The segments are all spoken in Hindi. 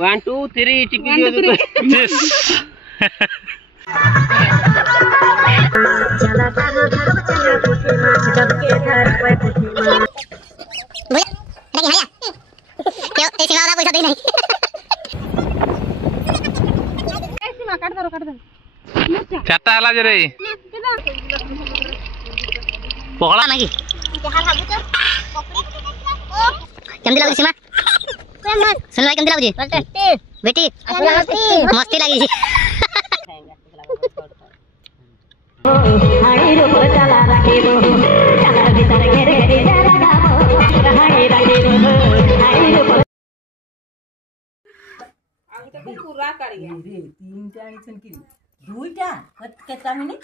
1 2 3 टिकी दियो तो यस चला तारो धरब चला पुछे मां जब के घर पर पुछे मां भैया लगी भैया क्यों ऐसी वाला पैसा दे नहीं ऐसी मां काट दो चारटा हला जे रे पकड़ा नहीं जहां भागु तो केमदी लागु सीमा सुन भाई केमदी लागु जी बेटी मस्ती लागी जी हाड़ी रूप चला राखिबो चला भीतर घेरे घेरे जरा गाबो हाड़ी राखिबो हाड़ी रूप आउ तो पूरा करिया रे तीनटा आनिछन कि दुईटा केता मिनिट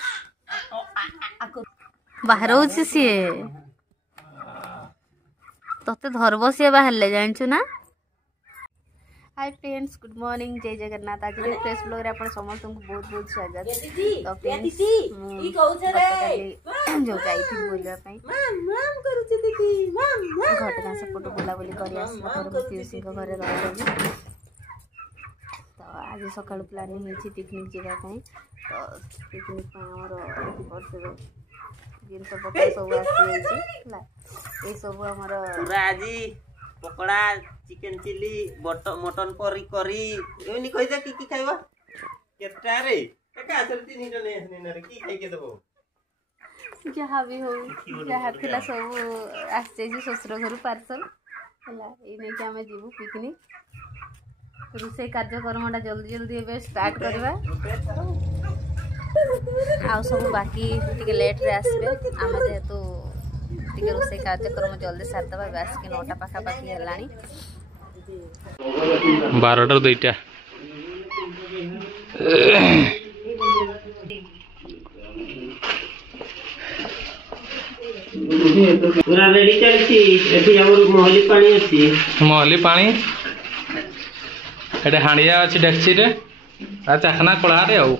बाहर होछि सिए तते धरबो सिए बाहरले जानछु ना। हाय फ्रेंड्स गुड मॉर्निंग जय जगन्नाथ। आज रे फ्रेश ब्लॉग रे आपण समस्त को बहुत बहुत स्वागत। तो फ्रेंड्स ई कहू छे रे जो जाई थी बोलवा पई माम करू छे देखी माम घटना से फोटो बोला बोली करी आसला पर पीसी को घरे रहबी। तो आज सकाळ प्लानिंग होछि पिकनिक जेबा पई। तो पिकनिक पई हमर परसे जिन सब पकड़ सब आसी छी ला ए सब हमर राजी pakora chicken chilli mutton curry करी एनी कहि दे की खाइबा केटा रे एका चलती नि ने ने रे की खाइ के देबो जहाँ भी हो जहाँ थिला सब आसे जी ससुर घर पार्सल हला ए नै कि हमें जीवु पिकनिक रुसे कार्यक्रमटा जल्दी जल्दी एबे स्टार्ट करबा आ सब बाकी टिके लेट रे आसबे आमे जेहेतु टिके रुसे कार्यक्रम जल्दी सारदबा बस के 9टा पाखा पाखी हलानी 12टा 2टा पूरा रेडी चलछि एठी हमर मोहली पानी अछि मोहली पानी एटे हांडिया अछि डेक्ची रे आ चाखना कोळा रे आउ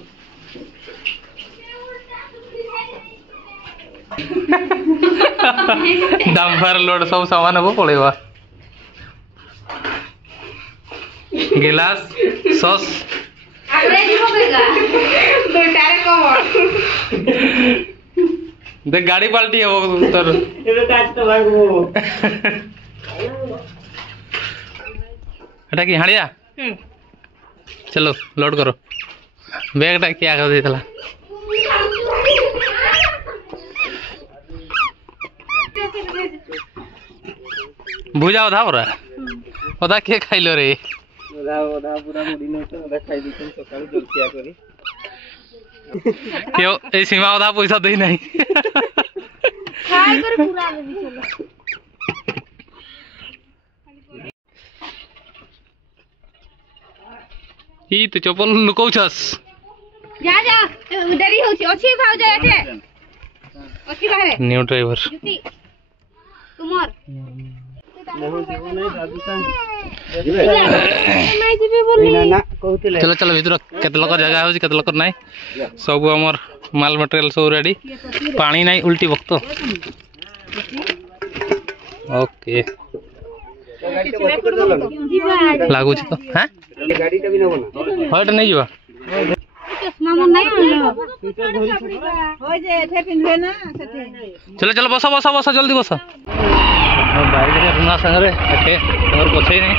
डंपर लोड सब सामान हो पड़ेगा गिलास सॉस देख गाड़ी पलटी है तोर एटा की हाड़िया चलो लोड करो बैगटा क्या कर देला भुजा ओधा पूरा ओधा के खाइलो रे ओधा पूरा मुड़ी नै तो ओधा खाइ दितन सकाळ जलखिया करी क्यों ए सीमा ओधा पैसा देई नहीं खाई कर पूरा ले चलो ई तो चपल लुकौ छस जा जा देरी होछि अछि भाव जाय एठे अछि बाहरे न्यू ड्राइवर तुमर नहीं जीवन नहीं दादू ता नहीं जीवे बोली ना कहउतिले चलो चलो भीतर केते लोक जगह होछि केते लोक नाही सब हमर माल मटेरियल सब रेडी पानी नाही उल्टी वक्त ओके लागू छी तो हां गाड़ी ता भी न बना हट नहीं जीवा चश्मा मन नहीं होय जे एठे पिनबे ना सेठे चलो चलो बसो बसो बसो जल्दी बसो बाइक रे रुना संग रे एठे तोर पछे नहीं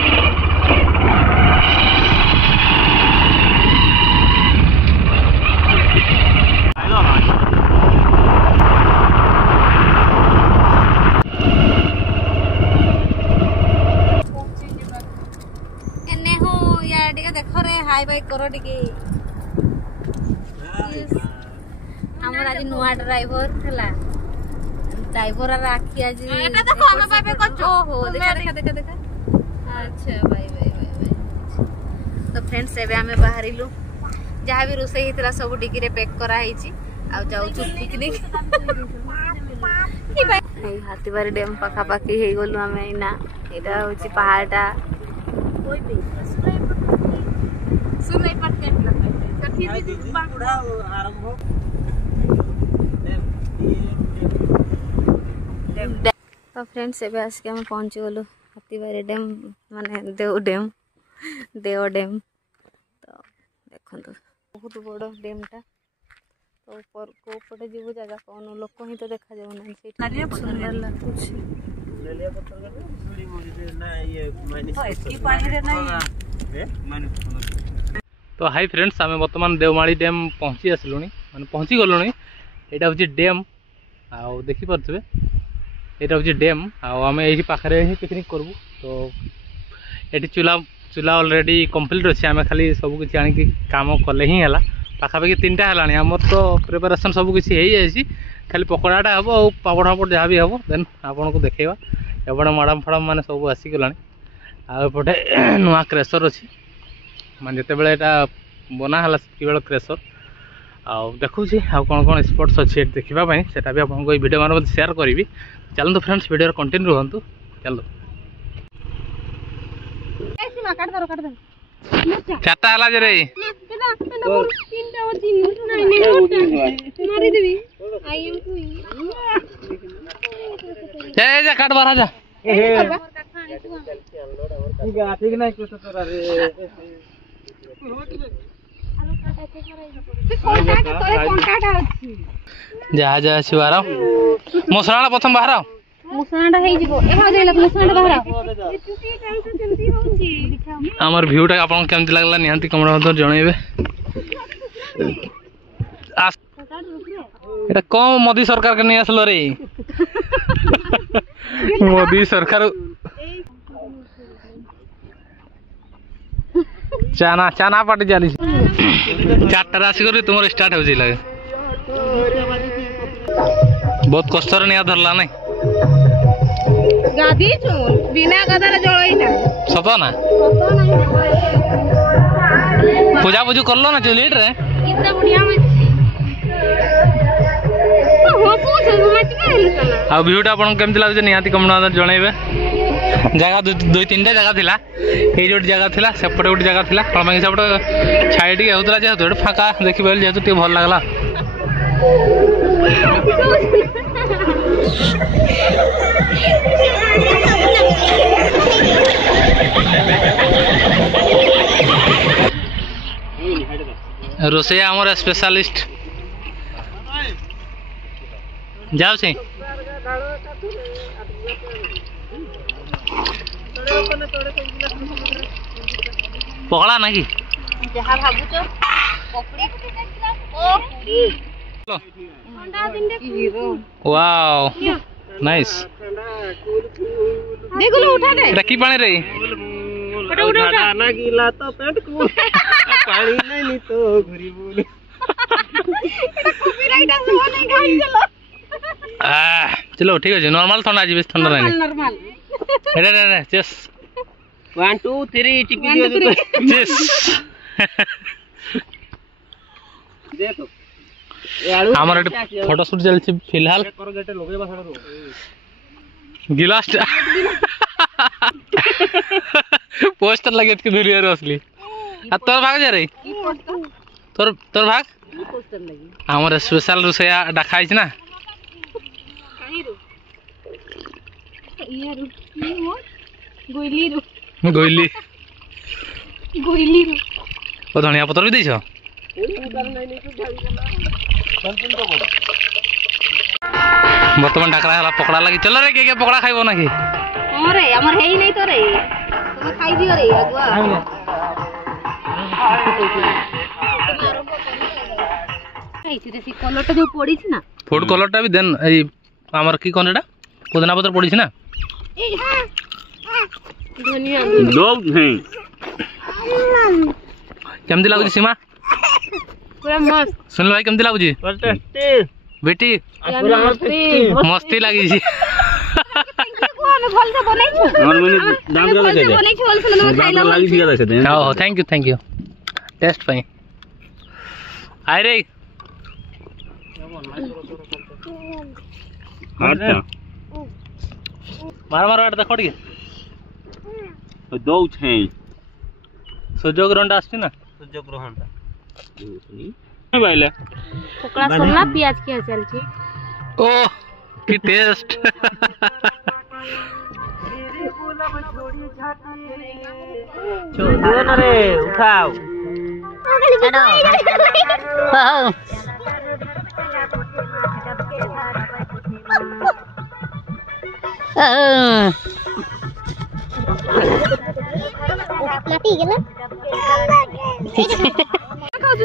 एने हो या टिके देखो रे हाय बाय करो टिके हमर आज नुआ ड्राइवर थला ड्राइवर रा आखी आज एटा तो फोन पे को ओहो देखा देखा देखा देखा अच्छा बाय बाय बाय तो फ्रेंड्स एबे हमें बाहरिलु जहाँ भी रोसे हितरा सब डिगी रे पैक करा हिची आ जाऊ छु पिकनिक की भाई हाथीबारी डैम पाखा पाखी हे गलु हमें इना एटा होची पहाड़टा कोई भी सुनै पटके तो फिर भी बुढ़ा आरंभ तो फ्रेंड्स एबे आस के हम पहुंच गलु हाथीबारी डैम माने देव डैम देव डैम तो देखो बहुत बड़ डैमटा तो ऊपर को पटे जीव जगह कौन लोक ही तो देखा जाऊ ना सुंदर लगुच तो हाई फ्रेंड्स आम बर्तमान देवमाली डैम पहुँची आसलु माने पहुँची गलु यहाँ हूँ डैम आउ देखिपे यहाँ हूँ डैम आम यही पाखे ही पिकनिक करूँ तो ये चूल्हा चूल्हा ऑलरेडी कंप्लीट अच्छे आम खाली सबकि आनिक काम कले ही है पाखापाखि 3टा है आमर तो प्रिपेरेसन सबकि हो जाए खाली पकड़ाटा हम और पापड़ फापड़ जहाँ भी हम देन आपन को देखा एपटे मड़ाम फड़ाम मैंने सब आसीगला आउपटे नुआ क्रेसर अच्छी मान जिते बड़े यहाँ बनाला से क्रेसर आउ देखुँ आउ कौन कौन स्पॉट्स अच्छे देखापी से भी आपको वीडियो मान शेयर करी चलते फ्रेंड्स वीडियो कंटिन्यू रुहतु चलो 4टा है जे रे काट बार जा जहा जहा बाहर मसला प्रथम बाहर आमर भ्यूटा आपन केमती लागला निहांती कमेंट मध्य जणैबे एटा कम मोदी सरकार के नहीं आसलो रे मोदी सरकार चाना चाना पार्टी चली 4टा राशि कर तुम स्टार्ट हो लगे बहुत कष्ट नहीं धरला नहीं गाधी बिना गदार जलई ना सत ना पूजा पूजी कर लो ना चुलीट रे कितना बढ़िया आ व्यूटा आपन केमती लागछ निहाती कमेंट जणैबे जगह 2-3टा जगह थिला ए जोट जगह थिला सेपटे गोटे जगह थिला कलमांगी सेपटे छाई टिके होतला जेहेतु फाका देखि पाइल जेहेतु टिके भल लागला रोसैया आमर स्पेशलिस्ट जाओ से पकड़ा ना कि जहां भाबुच पकड़ी ओ ठंडा दिन रे वाओ नाइस देखो लो उठा दे रखी पानी रे उठा उठा ना गिला तो पेट को पानी नहीं तो घुरी बोल कॉपीराइट आसे नहीं गाई चलो चलो ठीक है नॉर्मल ठंडा जी ठंडा नहीं नॉर्मल रे रे रे चेस 1 2 3 टिकी दियो चेस देखो हमर फोटो शूट चल फिलहाल गिलास पोस्टर लगे के दूर असली तोर भाग जा रे तोर भाग पोस्टर लगी हमर स्पेशल रोसैया डाखाई ना गोइली ओ धनिया पत्र भी देछ बर्तमान डाकरा है पकड़ा लगी चलो रे के पकड़ा खाइबो ना कि हां रे हमर हेई नहीं तो रे तुम खाई दियो रे अगुआ खाइछि रे सी कलरटा जो पड़ी छी ना फूड कलरटा भी देन ए हमर की कोनटा पुदना पत्र पड़ी छी ना धनिया लोग नहीं केमती लागु सीमा पूरा मस्त सुन भाई केमती लागु जी बेटी पूरा मस्ती लगी छी हम भल से बनै छु और मैंने दाम का लगे बनै छु होल से न खाइला लगी दिया देते हैं हां थैंक यू टेस्ट पाई आइ रे अच्छा मार आट देखो टिके दो छै सुजोग ग्राउंड आछि ना सुजोग ग्रहण भाईला पकड़ा सरला प्याज के चल छी ओ की टेस्ट रे उठाओ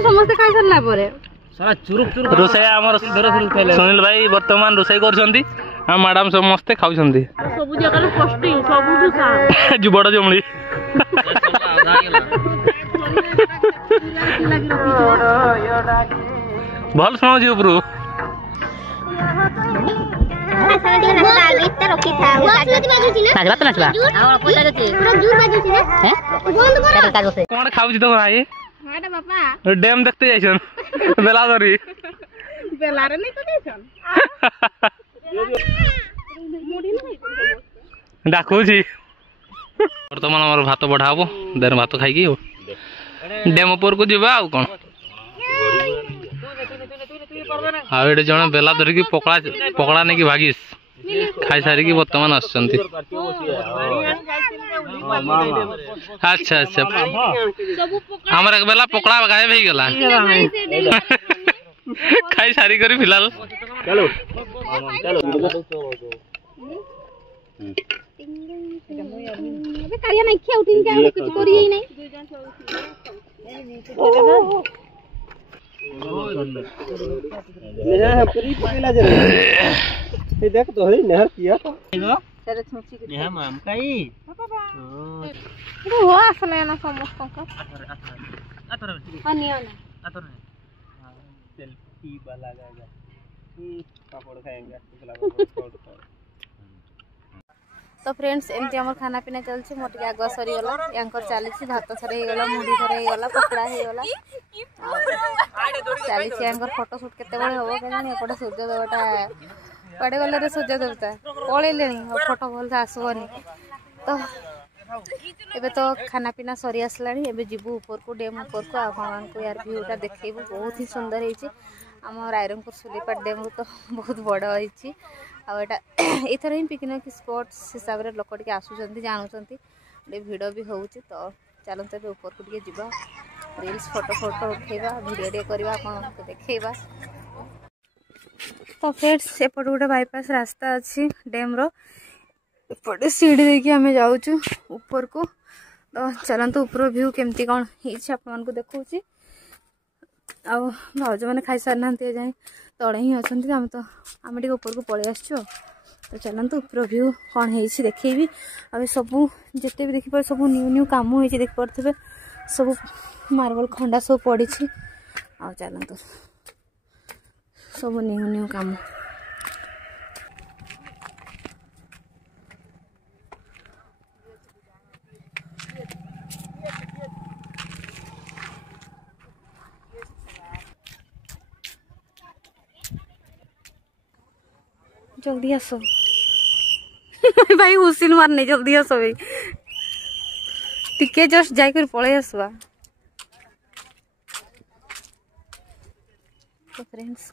ସମସ୍ତେ ଖାଇ ସାରିଲା ପରେ ରୋଷେଇ ଆମର ସୁନିଲ ଭାଇ ବର୍ତ୍ତମାନ ରୋଷେଇ କରୁଛନ୍ତି ଆଉ ମ୍ୟାଡାମ ସମସ୍ତେ ଖାଉଛନ୍ତି ସବୁ ଜାଗାରେ ପୋଷ୍ଟିଂ ସବୁଠୁ ବଡ ଜମଳି ଭଲ ଶୁଣାଉଛି ଉପରୁ କଣ ଖାଉଛି ତ ଭାଇ ଡ୍ୟାମ দেখতে যাইছন বেলা ধরি বেলারে নেই তো যাইছন ডাকুছি বর্তমান আমার ভাত বড়া হব দেন ভাত খাইকি ড্যাম উপরକୁ ଯିବା ଆଉ କଣ ଆଉ ଏଠି ଜଣେ ବେଲା ଧରିକି ପକଡ଼ା ନେଇକି ଭାଗିସ୍ ଖାଇସାରିକି ବର୍ତ୍ତମାନ ଆସୁଛନ୍ତି ଆଚ୍ଛା ଆଚ୍ଛା ଆମର ଏକ ବେଲା ପକଡ଼ା ଗାୟବ ହେଇଗଲା ଖାଇସାରି କରି ଫିଲାଲ କାଳିଆ ନାଇଁ ଖିଆ ଉଠିନି କାମ କିଛି କରି ହେଇ নাই नेहा पूरी पकेला जे ए देख तो है नेहा किया तो तेरे छुची के नेहा माम काई हो असले ना समस्त का आतर अनिया ना आतर सेल्फी वाला जाएगा पापड़ खाएंगे तो फ्रेंड्स एमती हमर खाना पीना चलछि मोर के आगवा सरी गला यांकर चालीछि भात थरे हे गला मुंडी थरे हे गला पकड़ा हे गला चालीछि यांकर फोटो शूट केते बळे होबो के जानि एपटे सूर्य देवता पड़े गले रे सूर्य देवता पळेलेनी फोटो भल आसबनी तो एबे तो खाना पीना सरी आसलानी एबे जिबु ऊपर को डैम ऊपर को आपन को यार व्यूटा देखैबु बहुत ही सुंदर हेछि आम रायरंगपुर सुलीपाट डैम तो बहुत बड़ होइछि आ एटा एथर ही पिकनिक स्पॉट्स हिसाब रे लोक टिके आसुचंती जानुचंती भिडियो भी होउछि तो चलते भी ऊपर को टिके जिबा रील्स फोटो उठेबा वीडियो टिके करबा आपन को देखैबा तो फ्रेंड्स एपट गोटे बाईपास रास्ता अच्छी डैम रो एपटे सीढ़ी देखिए आम जाऊँ ऊपर को तो चलते ऊपर व्यू केमती कौन आपको देखा भाज मैंने खाई सारी ना जाए तले ही अच्छा आम तो आम टे ऊपर को पलि आसो तो चलते ऊपर व्यू कौन है देखी आ सब जिते भी देखिए सब न्यू न्यू कम हो देखिपे सब मार्बल खंडा सब पड़ी आ चलते सब न्यू न्यू कम जल्दी आसो भाई हुसिल मारने जल्दी आसो भाई टिके जस्ट जाकर पलि आसवा तो फ्रेंड्स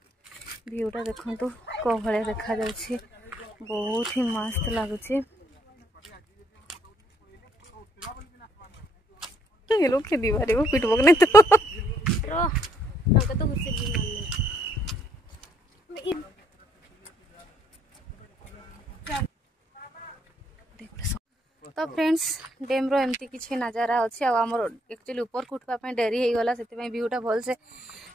व्यूटा देखो तो को भाया देखा जाउछि बहुत ही मस्त लगुच ये लोग खेली बारे वो पिटबो नहीं तो हमके तो हुसिल भी मारने तो फ्रेंड्स डैम रो एमती किसी नजारा अच्छी आमर एक्चुअली ऊपर को उठवा डेरी हो गला से व्यूटा भल से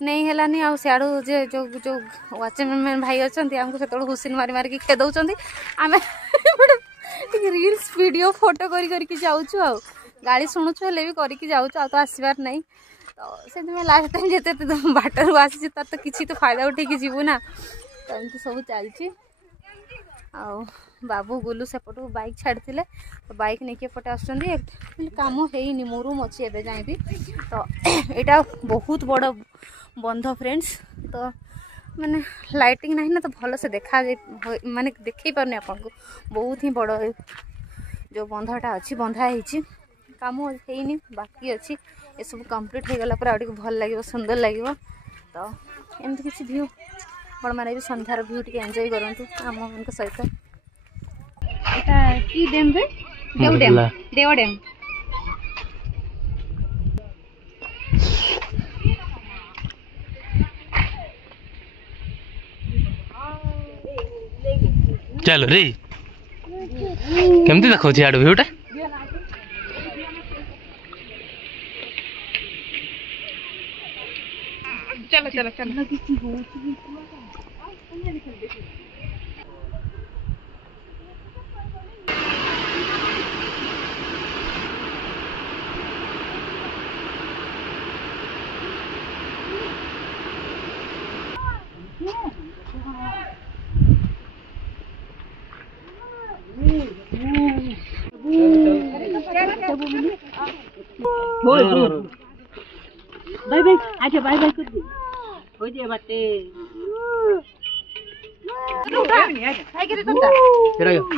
नहीं हेलानी आ सियाड़ू जे जो जो वाचमैन भाई अच्छा आमको से हुसिन मारी मारिकी खेदौं आम रील्स वीडियो फोटो करके जाऊँ आ गाड़ी शुणुचु हेले भी करके जाऊँ आ तो आसबार नहीं तो से लास्ट टाइम जिते बाटर आसी तार तो किसी तो फायदा उठेकी जीवु ना तो एमती सब चलती आ बाबू गुलू सेपटू बाइक छाड़ी तो बाइक नहीं एपटे आसम होनी मुरूम अच्छी एवं जाए भी तो यहाँ बहुत बड़ बंध फ्रेंड्स तो माने लाइटिंग नहीं ना तो भल से देखा माने देखे पारनी आपको बहुत ही बड़ जो बंधटा अच्छी बंधा होती कम होनी बाकी अच्छी ये सब कंप्लीट हो गला पर आगे भल लगे सुंदर लगे तो एमती किसी व्यू आपण मैंने भी संध्यार व्यू टी एंजॉय करूँ आम मान सहित की डैम रे देव डैम चलो रे केमती देखो आड़ भ्यूटा चलो चलो चलो बाय बाय आजा बाय बाय कर दे हो जे बाटे काय करे तुमचा फिर आयो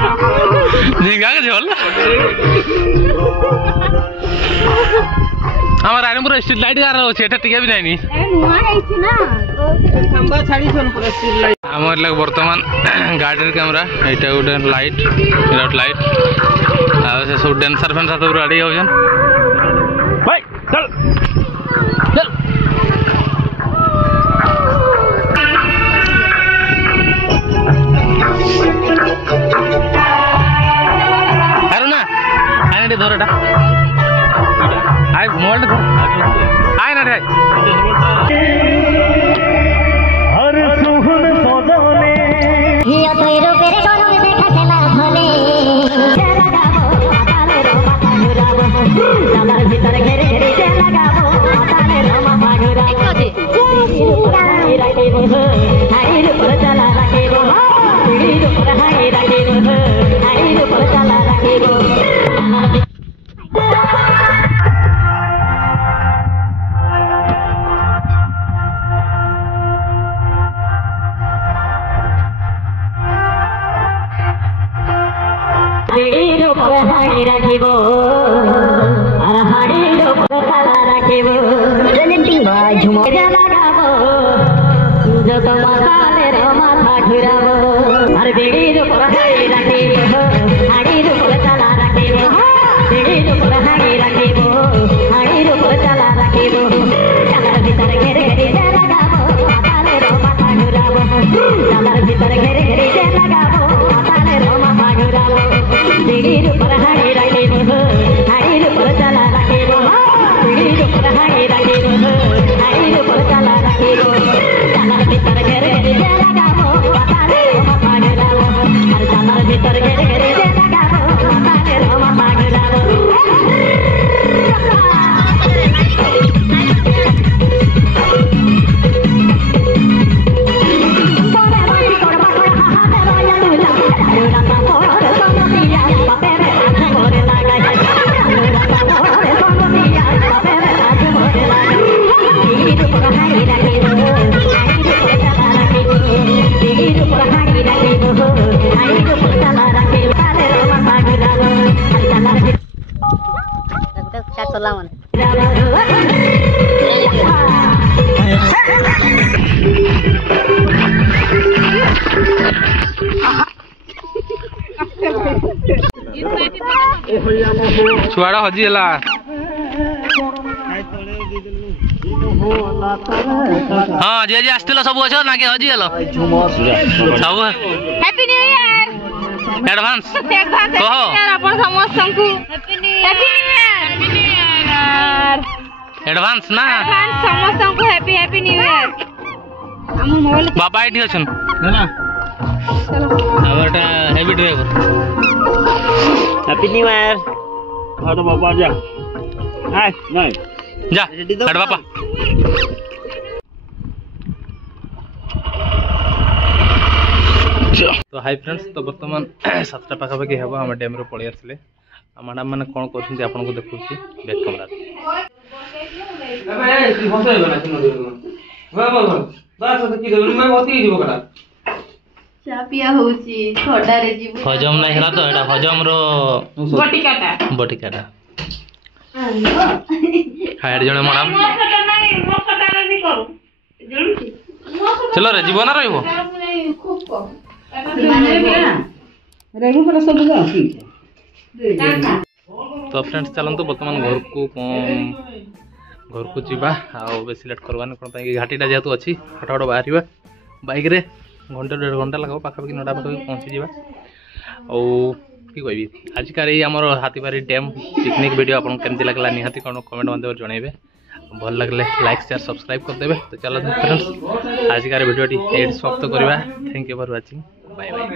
झिंगा के झोल हमार आरमपुर स्ट्रीट लाइट गार अछि एटा टिके भी नै नी नुआ आइछि ना तो खंबा छाड़ी सन पूरा स्ट्रीट लाइट हमर लग वर्तमान गार्डन कैमरा एटा उडे लाइट विराट लाइट आ से सब डांसर फैन सब रेडी हो जन भाई चल चल अरुणा आने धरटा आय मोल्ड आय ना रे हर सुहन सजने हिया तोरो पेरे कोनो में देखा चला भले चला गाबो ताले रोमा घुराबो सामर भीतर घेरे घेरे चला गाबो ताले रोमा घुराबो हाय राखे बो हाय रे पर चला राखे बो पीड़ी रे पर हाय राखे बो हाय रे पर चला राखे बो हाड़ीरो पर हाड़ी राखिबो और हाड़ीरो पर ताला राखिबो प्रेजेंटिंग बाय झुमो लगाबो जो तो मसाले रो माथा घुराबो और बीड़ीरो पर हाड़ी राखिबो हाड़ीरो पर ताला राखिबो बीड़ीरो पर हाड़ी राखिबो हाड़ीरो पर ताला राखिबो तालार भीतर घेरे घेरे लगाबो ताले रो माथा घुराबो तालार भीतर घेरे घेरे लगाबो ताले रो माथा घुराबो बीड़ीर पर हाड़ी राखिबो हाड़ीर पर चला राखिबो बीड़ीर पर हाड़ी राखिबो हाड़ीर पर चला राखिबो तालार भीतर घेरे घेरे लगाबो ताले रो माथा घुराबो हर तालार भीतर घेरे घेरे लगाबो ताले रो माथा घुराबो छुआड़ा हजिला हाँ जे जे आस्तिल सब अछ ना के हजिला सब हैप्पी न्यू ईयर एडवांस कहो अपन समस्त को हैप्पी न्यू ईयर एडवांस ना समस्त को हैप्पी हैप्पी न्यू ईयर हम मोबाइल बाबा एठी अछन ना हमरटा heavy driver happy new year हाँ तो बाबा जा हाय नहीं जा रेडी दो हट बाबा तो हाय फ्रेंड्स तो वर्तमान 7टा पाखापाखि हे आम डैम रे पळि आसले मैडम मैंने कौन कर आपन को देखुची बैक कैमरा चा पिया होची थोड़ा रे जीव हजम नहीं हला तो एटा हजम रो बटिकाटा बटिकाटा हाय जने मैडम चलो रे जीवन रहइबो तो फ्रेंड्स चलतु बर्तमान घर को जीवा आउ बेसी लेट करवान कौन घाटीटा जेहेतु अच्छी फटाफट बाहर बाइक रे घंटे 1.5 घंटा लगे पाखापाखि 9टा पाखापाखि पहुँची जावा कि कहबी आजिकार आमर हाथीबारी डैम पिकनिक वीडियो आपको केमती लगला निहाती कौन कमेंट माध्यम जनइबे भल लगे लाइक शेयर सब्सक्राइब करदेवे तो चलो फ्रेंड्स आजिकार वीडियो ये समाप्त करवा thank you for watching bye bye